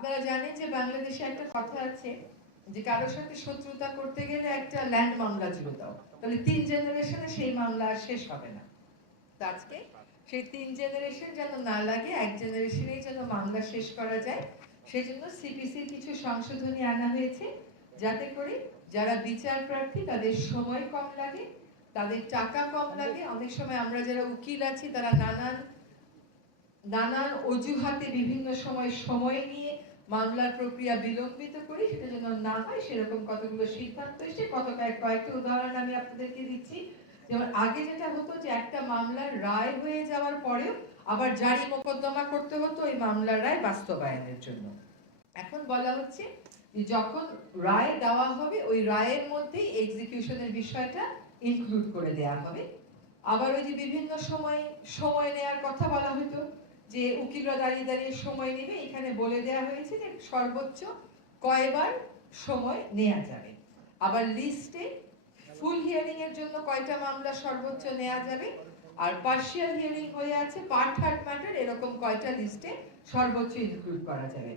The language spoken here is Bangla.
আপনারা জানেন যে বাংলাদেশে একটা কথা আছে যে কারোর সাথে শত্রুতা করতে গেলে একটা ল্যান্ড মামলা জুড়ে দাও, তাহলে 3 জেনারেশনে সেই মামলা আর শেষ হবে না। তো আজকে সেই 3 জেনারেশন যেন না লাগে, এক জেনারেশনেই যেন মামলা শেষ করা যায়, সেজন্য সিপিসির কিছু সংশোধনী আনা হয়েছে, যাতে করে যারা বিচার প্রার্থী তাদের সময় কম লাগে, তাদের টাকা কম লাগে। অনেক সময় আমরা যারা উকিল আছি তারা নানান অজুহাতে বিভিন্ন সময় নিয়ে মামলার প্রক্রিয়া বিলম্বিত করি, সেটা যেন না হয় সেরকম কতগুলো সিদ্ধান্ত এসে কয়েকটা উদাহরণ আমি আপনাদেরকে দিচ্ছি। যেমন আগে যেটা হতো যে একটা মামলার রায় হয়ে যাওয়ার পরেও আবার জারি মোকদ্দমা করতে হতো ওই মামলার রায় বাস্তবায়নের জন্য। এখন বলা হচ্ছে যে যখন রায় দেওয়া হবে ওই রায়ের মধ্যেই এক্সিকিউশনের বিষয়টা ইনক্লুড করে দেওয়া হবে। আবার ওই যে বিভিন্ন সময় নেওয়ার কথা বলা হতো যে উকিলরা দাঁড়িয়ে দাঁড়িয়ে সময় নেবে, এখানে বলে দেওয়া হয়েছে যে সর্বোচ্চ কয়বার সময় নেওয়া যাবে। আবার লিস্টে ফুল হিয়ারিং এর জন্য কয়টা মামলা সর্বোচ্চ নেওয়া যাবে, আর পার্শিয়াল হিয়ারিং হয়ে আছে পার্ট হার্ট ম্যাটার, এরকম কয়টা লিস্টে সর্বোচ্চ ইনক্লুড করা যাবে।